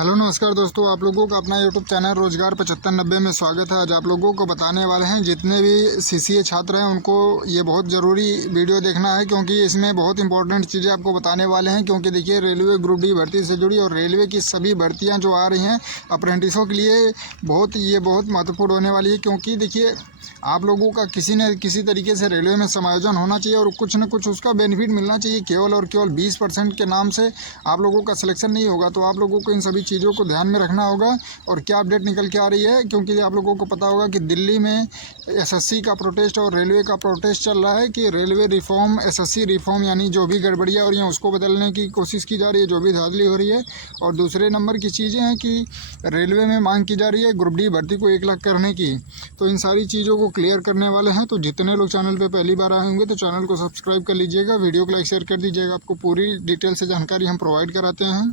Hello नमस्कार दोस्तों, आप लोगों का अपना यूट्यूब चैनल रोजगार 7590 में स्वागत है। आज आप लोगों को बताने वाले हैं जितने भी सीसीए छात्र हैं उनको ये बहुत ज़रूरी वीडियो देखना है, क्योंकि इसमें बहुत इंपॉर्टेंट चीज़ें आपको बताने वाले हैं। क्योंकि देखिए, रेलवे ग्रुप डी भर्ती से जुड़ी और रेलवे की सभी भर्तियाँ जो आ रही हैं अप्रेंटिसों के लिए बहुत महत्वपूर्ण होने वाली है। क्योंकि देखिए, आप लोगों का किसी न किसी तरीके से रेलवे में समायोजन होना चाहिए और कुछ न कुछ उसका बेनिफिट मिलना चाहिए। केवल और केवल 20% के नाम से आप लोगों का सिलेक्शन नहीं होगा। तो आप लोगों को इन सभी चीज़ों को ध्यान में रखना होगा। और क्या अपडेट निकल के आ रही है, क्योंकि आप लोगों को पता होगा कि दिल्ली में एसएससी का प्रोटेस्ट और रेलवे का प्रोटेस्ट चल रहा है कि रेलवे रिफॉर्म, एसएससी रिफॉर्म यानी जो भी गड़बड़ियाँ हो रही हैं उसको बदलने की कोशिश की जा रही है, जो भी धांधली हो रही है। और दूसरे नंबर की चीज़ें हैं कि रेलवे में मांग की जा रही है ग्रुप डी भर्ती को 1 लाख करने की। तो इन सारी चीज़ों को क्लियर करने वाले हैं। तो जितने लोग चैनल पे पहली बार आए होंगे तो चैनल को सब्सक्राइब कर लीजिएगा, वीडियो को लाइक शेयर कर दीजिएगा। आपको पूरी डिटेल से जानकारी हम प्रोवाइड कराते हैं।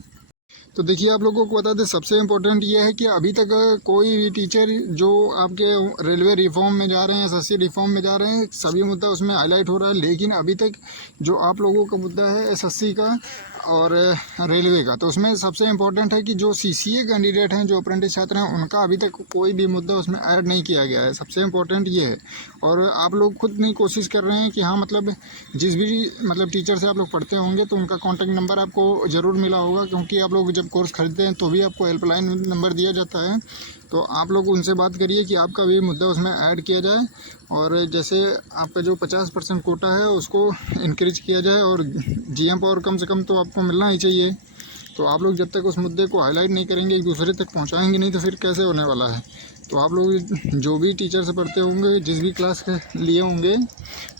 तो देखिए, आप लोगों को बता दें, सबसे इम्पोर्टेंट ये है कि अभी तक कोई भी टीचर जो आपके रेलवे रिफॉर्म में जा रहे हैं, एसएससी रिफॉर्म में जा रहे हैं, सभी मुद्दा उसमें हाईलाइट हो रहा है। लेकिन अभी तक जो आप लोगों का मुद्दा है एसएससी का और रेलवे का, तो उसमें सबसे इम्पोर्टेंट है कि जो सीसीए कैंडिडेट हैं, जो अप्रेंटिस छात्र हैं, उनका अभी तक कोई भी मुद्दा उसमें ऐड नहीं किया गया है। सबसे इम्पोर्टेंट ये है। और आप लोग खुद नहीं कोशिश कर रहे हैं कि हाँ, मतलब जिस भी टीचर से आप लोग पढ़ते होंगे तो उनका कॉन्टैक्ट नंबर आपको ज़रूर मिला होगा। क्योंकि आप लोग जब कोर्स खरीदते हैं तो भी आपको हेल्पलाइन नंबर दिया जाता है। तो आप लोग उनसे बात करिए कि आपका भी मुद्दा उसमें ऐड किया जाए। और जैसे आपका जो 50% कोटा है उसको इंक्रीज किया जाए और जीएम पावर कम से कम तो आपको मिलना ही चाहिए। तो आप लोग जब तक उस मुद्दे को हाईलाइट नहीं करेंगे, एक दूसरे तक पहुंचाएंगे नहीं, तो फिर कैसे होने वाला है। तो आप लोग जो भी टीचर से पढ़ते होंगे, जिस भी क्लास के लिए होंगे,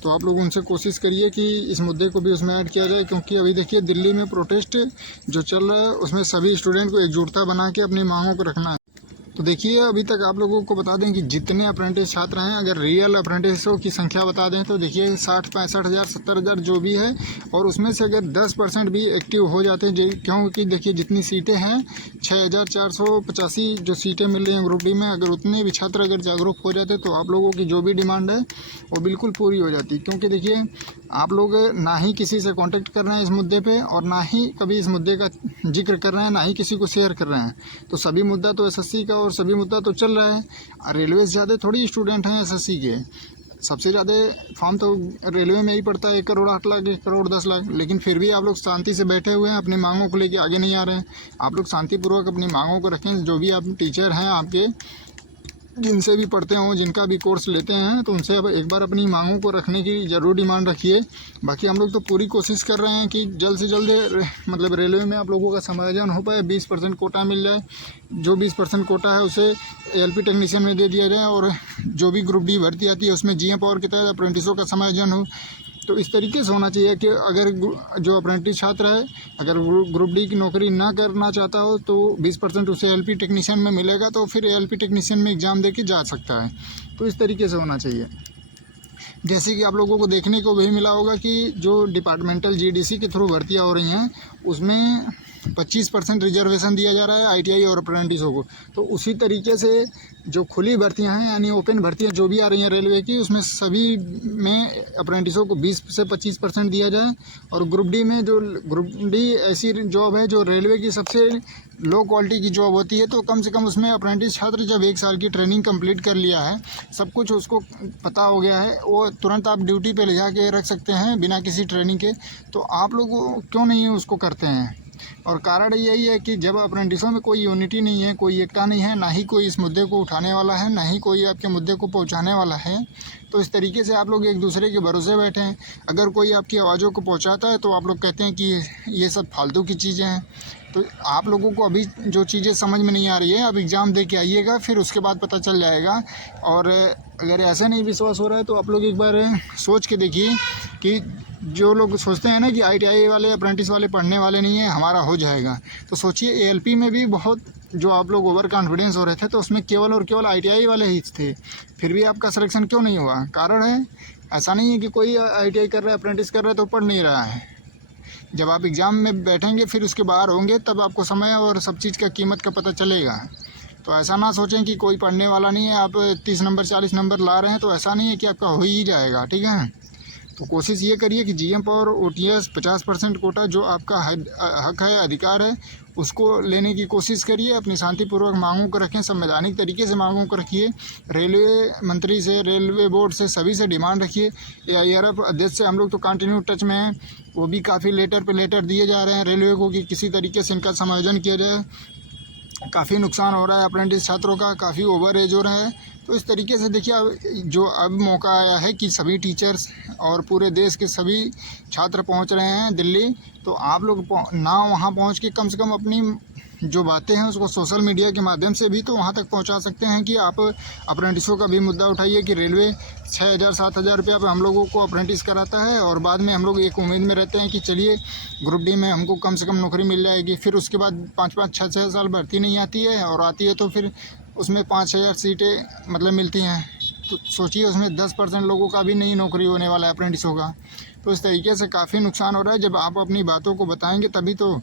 तो आप लोग उनसे कोशिश करिए कि इस मुद्दे को भी उसमें ऐड किया जाए। क्योंकि अभी देखिए, दिल्ली में प्रोटेस्ट जो चल रहा है उसमें सभी स्टूडेंट को एकजुटता बना के अपनी मांगों को रखना है। तो देखिए, अभी तक आप लोगों को बता दें कि जितने अप्रेंटिस छात्र हैं, अगर रियल अप्रेंटिसों की संख्या बता दें तो देखिए 60, 65 हज़ार, 70 हज़ार जो भी है। और उसमें से अगर 10% भी एक्टिव हो जाते हैं, क्योंकि देखिए जितनी सीटें हैं 6485 जो सीटें मिल रही हैं ग्रुप डी में, अगर उतने भी छात्र अगर जागरूक हो जाते तो आप लोगों की जो भी डिमांड है वो बिल्कुल पूरी हो जाती। क्योंकि देखिए, आप लोग ना ही किसी से कांटेक्ट कर रहे हैं इस मुद्दे पे, और ना ही कभी इस मुद्दे का जिक्र कर रहे हैं, ना ही किसी को शेयर कर रहे हैं। तो सभी मुद्दा तो एसएससी का और सभी मुद्दा तो चल रहा है। रेलवे से ज़्यादा थोड़ी स्टूडेंट हैं एसएससी के। सबसे ज़्यादा फॉर्म तो रेलवे में ही पड़ता है, 1 करोड़ 8 लाख, 1 करोड़ 10 लाख। लेकिन फिर भी आप लोग शांति से बैठे हुए हैं, अपनी मांगों को लेके आगे नहीं आ रहे हैं। आप लोग शांतिपूर्वक अपनी मांगों को रखें। जो भी आप टीचर हैं आपके, जिनसे भी पढ़ते हों, जिनका भी कोर्स लेते हैं, तो उनसे अब एक बार अपनी मांगों को रखने की ज़रूर डिमांड रखिए। बाकी हम लोग तो पूरी कोशिश कर रहे हैं कि जल्द से जल्द मतलब रेलवे में आप लोगों का समायोजन हो पाए, 20% कोटा मिल जाए। जो 20% कोटा है उसे एलपी टेक्नीशियन में दे दिया जाए। और जो भी ग्रुप डी भर्ती आती है उसमें जीएम पावर के तहत अप्रेंटिसों का समायोजन हो। तो इस तरीके से होना चाहिए कि अगर जो अप्रेंटिस छात्र है, अगर ग्रुप डी की नौकरी ना करना चाहता हो तो 20% उसे एलपी टेक्नीशियन में मिलेगा, तो फिर एलपी टेक्नीशियन में एग्ज़ाम दे के जा सकता है। तो इस तरीके से होना चाहिए। जैसे कि आप लोगों को देखने को भी मिला होगा कि जो डिपार्टमेंटल जीडीसी के थ्रू भर्तियाँ हो रही हैं उसमें 25% रिजर्वेशन दिया जा रहा है आईटीआई और अप्रेंटिसों को। तो उसी तरीके से जो खुली भर्तियां हैं, यानी ओपन भर्तियां जो भी आ रही हैं रेलवे की, उसमें सभी में अप्रेंटिसों को 20 से 25% दिया जाए। और ग्रुप डी में, जो ग्रुप डी ऐसी जॉब है जो रेलवे की सबसे लो क्वालिटी की जॉब होती है, तो कम से कम उसमें अप्रेंटिस छात्र जब 1 साल की ट्रेनिंग कंप्लीट कर लिया है, सब कुछ उसको पता हो गया है, वो तुरंत आप ड्यूटी पे ले जाके रख सकते हैं बिना किसी ट्रेनिंग के। तो आप लोग क्यों नहीं उसको करते हैं? और कारण यही है कि जब अप्रेंटिसों में कोई यूनिटी नहीं है, कोई एकता नहीं है, ना ही कोई इस मुद्दे को उठाने वाला है, ना ही कोई आपके मुद्दे को पहुंचाने वाला है, तो इस तरीके से आप लोग एक दूसरे के भरोसे बैठे हैं। अगर कोई आपकी आवाज़ों को पहुंचाता है तो आप लोग कहते हैं कि ये सब फालतू की चीज़ें हैं। तो आप लोगों को अभी जो चीज़ें समझ में नहीं आ रही है, अब एग्ज़ाम दे के आइएगा, फिर उसके बाद पता चल जाएगा। और अगर ऐसा नहीं विश्वास हो रहा है तो आप लोग एक बार सोच के देखिए कि जो लोग सोचते हैं ना कि आईटीआई वाले, अप्रेंटिस वाले पढ़ने वाले नहीं है, हमारा हो जाएगा, तो सोचिए एएलपी में भी बहुत जो आप लोग ओवर कॉन्फिडेंस हो रहे थे, तो उसमें केवल और केवल आईटीआई वाले ही थे। फिर भी आपका सिलेक्शन क्यों नहीं हुआ? कारण है, ऐसा नहीं है कि कोई आईटीआई कर रहा है, अप्रेंटिस कर रहा है तो पढ़ नहीं रहा है। जब आप एग्ज़ाम में बैठेंगे, फिर उसके बाहर होंगे, तब आपको समय और सब चीज़ का कीमत का पता चलेगा। तो ऐसा ना सोचें कि कोई पढ़ने वाला नहीं है, आप 30 नंबर 40 नंबर ला रहे हैं तो ऐसा नहीं है कि आपका हो ही जाएगा। ठीक है, तो कोशिश ये करिए कि जीएम पावर ओटीएस 50% कोटा जो आपका हक है, अधिकार है, उसको लेने की कोशिश करिए। अपनी शांतिपूर्वक मांगों को रखें, संवैधानिक तरीके से मांगों को रखिए। रेलवे मंत्री से, रेलवे बोर्ड से, सभी से डिमांड रखिए। AIRF अध्यक्ष से हम लोग तो कंटिन्यू टच में हैं, वो भी काफ़ी लेटर पे लेटर दिए जा रहे हैं रेलवे को कि किसी तरीके से इनका समायोजन किया जाए। काफ़ी नुकसान हो रहा है अप्रेंटिस छात्रों का, काफ़ी ओवर एज हो रहा है। तो इस तरीके से देखिए, अब जो मौका आया है कि सभी टीचर्स और पूरे देश के सभी छात्र पहुंच रहे हैं दिल्ली, तो आप लोग ना वहां पहुंच के कम से कम अपनी जो बातें हैं उसको सोशल मीडिया के माध्यम से भी तो वहां तक पहुंचा सकते हैं कि आप अप्रेंटिसों का भी मुद्दा उठाइए कि रेलवे 6,000-7,000 रुपया पर हम लोगों को अप्रेंटिस कराता है, और बाद में हम लोग एक उम्मीद में रहते हैं कि चलिए ग्रुप डी में हमको कम से कम नौकरी मिल जाएगी। फिर उसके बाद 5-5, 6-6 साल भर्ती नहीं आती है, और आती है तो फिर उसमें 5,000 सीटें मतलब मिलती हैं। तो सोचिए उसमें 10% लोगों का भी नहीं नौकरी होने वाला है अप्रेंटिसों का। तो इस तरीके से काफ़ी नुकसान हो रहा है। जब आप अपनी बातों को बताएंगे तभी तो,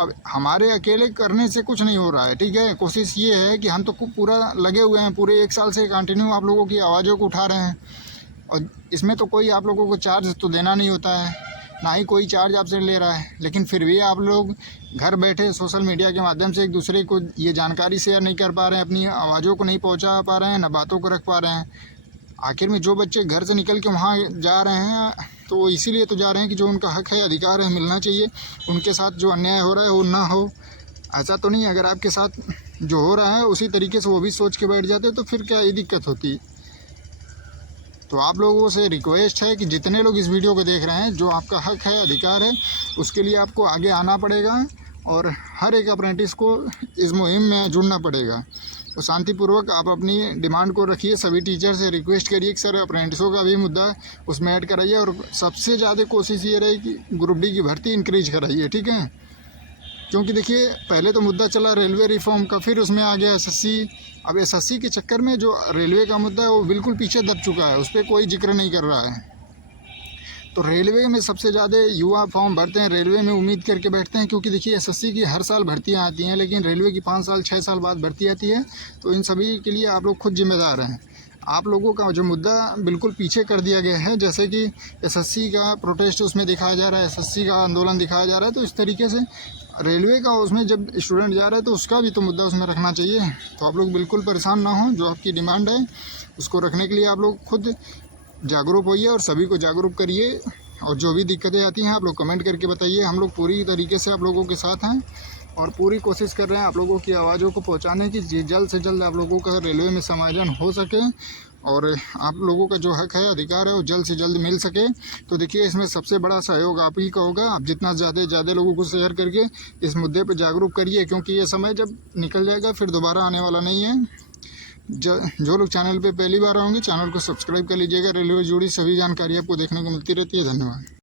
अब हमारे अकेले करने से कुछ नहीं हो रहा है, ठीक है। कोशिश ये है कि हम तो पूरा लगे हुए हैं, पूरे 1 साल से कंटिन्यू आप लोगों की आवाज़ों को उठा रहे हैं, और इसमें तो कोई आप लोगों को चार्ज तो देना नहीं होता है, ना ही कोई चार्ज आपसे ले रहा है, लेकिन फिर भी आप लोग घर बैठे सोशल मीडिया के माध्यम से एक दूसरे को ये जानकारी शेयर नहीं कर पा रहे हैं, अपनी आवाज़ों को नहीं पहुंचा पा रहे हैं, ना बातों को रख पा रहे हैं। आखिर में जो बच्चे घर से निकल के वहाँ जा रहे हैं तो वो इसीलिए तो जा रहे हैं कि जो उनका हक है, अधिकार है, मिलना चाहिए। उनके साथ जो अन्याय हो रहा है वो ना हो, ऐसा तो नहीं। अगर आपके साथ जो हो रहा है उसी तरीके से वो भी सोच के बैठ जाते तो फिर क्या ये दिक्कत होती। तो आप लोगों से रिक्वेस्ट है कि जितने लोग इस वीडियो को देख रहे हैं, जो आपका हक है, अधिकार है, उसके लिए आपको आगे आना पड़ेगा, और हर एक अप्रेंटिस को इस मुहिम में जुड़ना पड़ेगा। तो शांतिपूर्वक आप अपनी डिमांड को रखिए। सभी टीचर से रिक्वेस्ट करिए कि सर अप्रेंटिसों का भी मुद्दा उसमें ऐड कराइए, और सबसे ज़्यादा कोशिश ये रही कि ग्रुप डी की भर्ती इंक्रीज कराइए, ठीक है। क्योंकि देखिए पहले तो मुद्दा चला रेलवे रिफॉर्म का, फिर उसमें आ गया SSC। अब SSC के चक्कर में जो रेलवे का मुद्दा है वो बिल्कुल पीछे दब चुका है, उस पर कोई जिक्र नहीं कर रहा है। तो रेलवे में सबसे ज़्यादा युवा फॉर्म भरते हैं, रेलवे में उम्मीद करके बैठते हैं, क्योंकि देखिए SSC की हर साल भर्तियां आती हैं, लेकिन रेलवे की 5 साल 6 साल बाद भर्ती आती है। तो इन सभी के लिए आप लोग खुद जिम्मेदार हैं। आप लोगों का जो मुद्दा बिल्कुल पीछे कर दिया गया है, जैसे कि SSC का प्रोटेस्ट उसमें दिखाया जा रहा है, SSC का आंदोलन दिखाया जा रहा है, तो इस तरीके से रेलवे का उसमें जब स्टूडेंट जा रहा है तो उसका भी तो मुद्दा उसमें रखना चाहिए। तो आप लोग बिल्कुल परेशान ना हो, जो आपकी डिमांड है उसको रखने के लिए आप लोग खुद जागरूक होइए और सभी को जागरूक करिए। और जो भी दिक्कतें आती हैं आप लोग कमेंट करके बताइए। हम लोग पूरी तरीके से आप लोगों के साथ हैं और पूरी कोशिश कर रहे हैं आप लोगों की आवाज़ों को पहुंचाने की, जल्द से जल्द आप लोगों का रेलवे में समायोजन हो सके और आप लोगों का जो हक है, अधिकार है, वो जल्द से जल्द मिल सके। तो देखिए इसमें सबसे बड़ा सहयोग आप ही का होगा। आप जितना ज़्यादा लोगों को शेयर करके इस मुद्दे पर जागरूक करिए, क्योंकि ये समय जब निकल जाएगा फिर दोबारा आने वाला नहीं है। जो लोग चैनल पे पहली बार आएंगे चैनल को सब्सक्राइब कर लीजिएगा। रेलवे जुड़ी सभी जानकारी आपको देखने को मिलती रहती है। धन्यवाद।